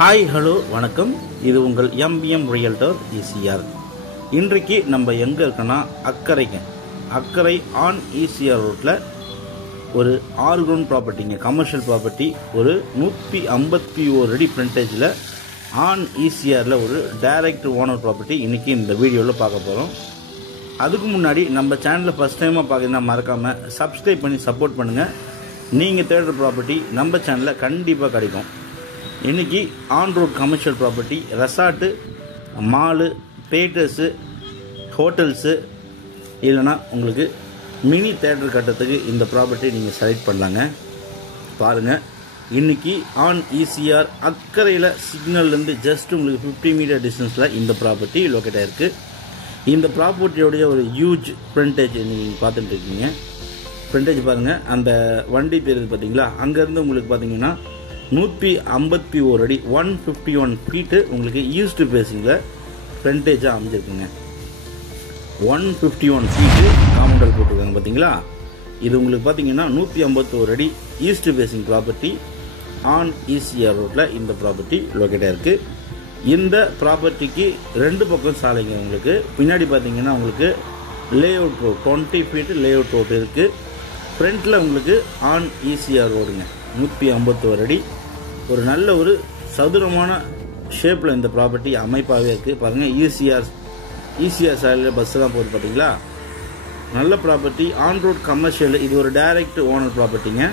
Hi hello வணக்கம். இது உங்கள் எம்பிஎம் ரியல்டர் ஈசிஆர். இன்றைக்கு நம்ம எங்கே இருக்கோன்னா அக்கரை ஆன் ஈசிஆர் ரோட்டில் ஒரு 6 கிரவுண்ட் ப்ராப்பர்ட்டிங்க, கமர்ஷியல் ப்ராப்பர்ட்டி. ஒரு 151 அடி ஃப்ரண்டேஜில் ஆன் ஈசிஆரில் ஒரு டைரக்ட் ஓனர் ப்ராப்பர்ட்டி இன்றைக்கி இந்த வீடியோவில் பார்க்க போகிறோம். அதுக்கு முன்னாடி நம்ம சேனலில் ஃபஸ்ட் டைமாக பார்க்குறீங்கன்னா மறக்காமல் சப்ஸ்கிரைப் பண்ணி சப்போர்ட் பண்ணுங்கள். நீங்கள் தேடுற ப்ராப்பர்ட்டி நம்ம சேனலில் கண்டிப்பாக கிடைக்கும். இன்றைக்கி on road commercial property, resort, mall, theatres, hotels இல்லைனா உங்களுக்கு மினி தேட்டர் கட்டுறதுக்கு இந்த ப்ராப்பர்ட்டி நீங்கள் செலக்ட் பண்ணலாங்க. பாருங்கள், இன்றைக்கி ஆன் ஈசிஆர் அக்கறையில் சிக்னல்லேருந்து ஜஸ்ட் உங்களுக்கு 50 மீட்டர் டிஸ்டன்ஸில் இந்த ப்ராப்பர்ட்டி லொக்கேட் ஆகிருக்கு. இந்த ப்ராப்பர்ட்டியோடைய ஒரு ஹியூஜ் ஃப்ரண்டேஜ் நீங்கள் பார்த்துட்டு இருக்கீங்க. ஃப்ரண்டேஜ் பாருங்கள், அந்த வண்டி தெரியுது பார்த்தீங்களா, அங்கேருந்து உங்களுக்கு பார்த்தீங்கன்னா 151 அடி 151 ஃபீட்டு உங்களுக்கு ஈஸ்ட் ஃபேஸிங்கில் ஃப்ரண்டேஜாக அமைஞ்சிருக்குங்க. 151 ஃபீட்டு காம்பவுண்டல் போட்டிருக்காங்க பார்த்தீங்களா. இது உங்களுக்கு பார்த்தீங்கன்னா 151 அடி east facing property on ECR ரோட்டில் இந்த ப்ராப்பர்ட்டி லொக்கேட்டாக இருக்குது. இந்த ப்ராப்பர்ட்டிக்கு 2 பக்கம் சாலைங்க. உங்களுக்கு பின்னாடி பார்த்தீங்கன்னா உங்களுக்கு lay out road 20 feet lay out road இருக்குது. ஃப்ரண்ட்டில் உங்களுக்கு ஆன் ஈசிஆர் ரோடுங்க 151 அடி. ஒரு நல்ல ஒரு சதுரமான ஷேப்பில் இந்த ப்ராப்பர்ட்டி அமைப்பாகவே இருக்குது. பாருங்கள், ஈசிஆர் சாலையில் பஸ்ஸெல்லாம் போகுது பார்த்தீங்களா. நல்ல ப்ராப்பர்ட்டி, ஆன் ரோட் கமர்ஷியல். இது ஒரு டைரக்ட் ஓனர் ப்ராப்பர்ட்டிங்க.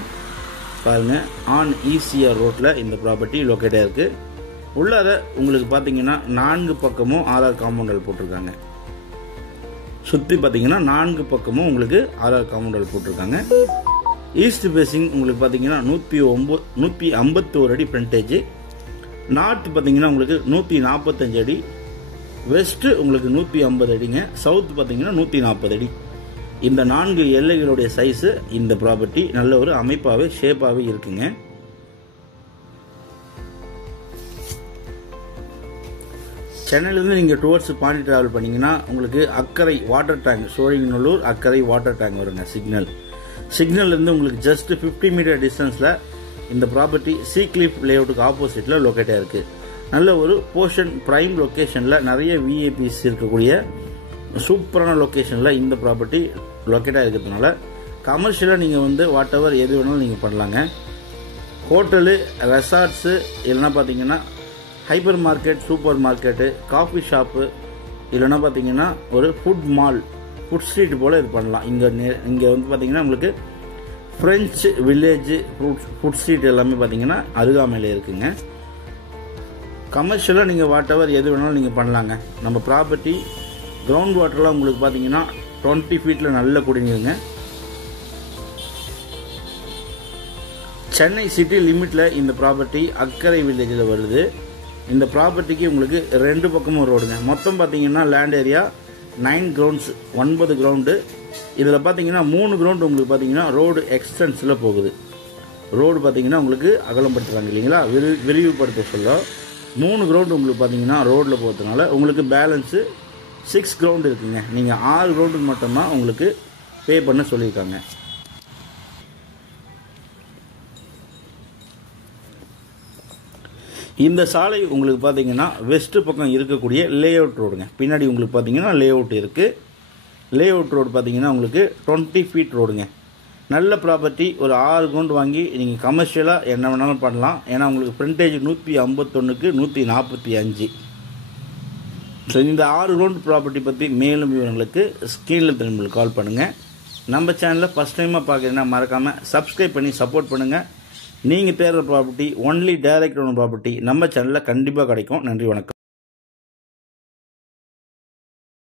பாருங்கள், ஆன் ஈசிஆர் ரோட்டில் இந்த ப்ராப்பர்ட்டி லொக்கேட்டாக இருக்குது. உள்ளார உங்களுக்கு பார்த்தீங்கன்னா 4 பக்கமும் ஆர்ஆர் காம்பவுண்டல் போட்டிருக்காங்க. சுற்றி பார்த்தீங்கன்னா 4 பக்கமும் உங்களுக்கு ஆர்ஆர் காம்பவுண்டல் போட்டிருக்காங்க. ஈஸ்ட் ஃபேஸிங் உங்களுக்கு பார்த்தீங்கன்னா 151 அடி ஃப்ரண்டேஜ். நார்த் பார்த்தீங்கன்னா உங்களுக்கு 145 அடி. வெஸ்ட்டு உங்களுக்கு 150 அடிங்க. சவுத் பார்த்தீங்கன்னா 140 அடி. இந்த 4 எல்லைகளுடைய சைஸு இந்த ப்ராப்பர்ட்டி நல்ல ஒரு அமைப்பாகவே ஷேப்பாகவே இருக்குங்க. சென்னையிலேருந்து நீங்கள் டுவர்ட்ஸ் பாண்டி ட்ராவல் பண்ணிங்கன்னா உங்களுக்கு அக்கரை வாட்டர் டேங்க், சோழிங்கநல்லூர் அக்கரை வாட்டர் டேங்க் வருங்க. சிக்னல்லேருந்து உங்களுக்கு ஜஸ்ட் 50 மீட்டர் டிஸ்டன்ஸில் இந்த ப்ராப்பர்ட்டி சீக்லிஃப் லேஅவுட்டுக்கு ஆப்போசிட்டில் லொக்கேட்டாக இருக்குது. நல்ல ஒரு போர்ஷன் ப்ரைம் லொக்கேஷனில் நிறைய விஐபிஸ் இருக்கக்கூடிய சூப்பரான லொக்கேஷனில் இந்த ப்ராப்பர்ட்டி லொக்கேட்டாக இருக்கிறதுனால கமர்ஷியலாக நீங்கள் வாட் எவர் எது வேணாலும் நீங்கள் பண்ணலாங்க. ஹோட்டலு, ரெசார்ட்ஸு இல்லைனா பார்த்தீங்கன்னா hyper market, super market, coffee shop இல்லைனா பார்த்தீங்கன்னா ஒரு ஃபுட் மால், ஃபுட் ஸ்ட்ரீட் போல் இது பண்ணலாம். இங்கே பார்த்தீங்கன்னா உங்களுக்கு ஃப்ரெஞ்சு வில்லேஜ் ஃபுட் ஸ்ட்ரீட் எல்லாமே பார்த்தீங்கன்னா அருகாமையில் இருக்குங்க. கமர்ஷியலாக நீங்கள் வாட் எவர் எது வேணாலும் நீங்கள் பண்ணலாங்க. நம்ம ப்ராப்பர்ட்டி கிரவுண்ட் வாட்டர்லாம் உங்களுக்கு பார்த்தீங்கன்னா 20 ஃபீட்டில் நல்ல குடிநீருங்க. சென்னை சிட்டி லிமிட்டில் இந்த ப்ராப்பர்ட்டி அக்கரை வில்லேஜில் வருது. இந்த ப்ராப்பர்ட்டிக்கு உங்களுக்கு 2 பக்கமும் ரோடுங்க. மொத்தம் பார்த்தீங்கன்னா லேண்ட் ஏரியா 9 கிரவுண்ட்ஸ், 9 கிரவுண்டு. இதில் பார்த்தீங்கன்னா 3 கிரவுண்டு உங்களுக்கு பார்த்தீங்கன்னா ரோடு எக்ஸ்டென்ஸில் போகுது. ரோடு பார்த்தீங்கன்னா உங்களுக்கு அகலப்படுத்துகிறாங்க இல்லைங்களா, விரிவுபடுத்த சொல்ல 3 கிரவுண்டு உங்களுக்கு பார்த்தீங்கன்னா ரோடில் போகிறதுனால உங்களுக்கு பேலன்ஸு 6 கிரவுண்டு இருக்குங்க. நீங்கள் 6 கிரவுண்டுக்கு மட்டும்தான் உங்களுக்கு பே பண்ண சொல்லியிருக்காங்க. இந்த சாலை உங்களுக்கு பார்த்தீங்கன்னா வெஸ்ட் பக்கம் இருக்கக்கூடிய லே அவுட் ரோடுங்க. பின்னாடி உங்களுக்கு பார்த்தீங்கன்னா லே அவுட் இருக்குது. லே அவுட் ரோடு பார்த்தீங்கன்னா உங்களுக்கு 20 ஃபீட் ரோடுங்க. நல்ல ப்ராப்பர்ட்டி. ஒரு 6 கிரவுண்ட் வாங்கி நீங்கள் கமர்ஷியலாக என்ன வேணாலும் பண்ணலாம். ஏன்னா உங்களுக்கு ஃப்ரண்டேஜ் 151க்கு 145. ஸோ இந்த 6 கிரவுண்ட் ப்ராப்பர்ட்டி பற்றி மேலும் விவரங்களுக்கு ஸ்க்ரீனில் திரும்ப கால் பண்ணுங்கள். நம்ம சேனலில் ஃபஸ்ட் டைமாக பார்க்குறீங்கன்னா மறக்காமல் சப்ஸ்கிரைப் பண்ணி சப்போர்ட் பண்ணுங்கள். நீங்கள் தேடுற property only direct owner property நம்ம சேனலில் கண்டிப்பாக கிடைக்கும். நன்றி, வணக்கம்.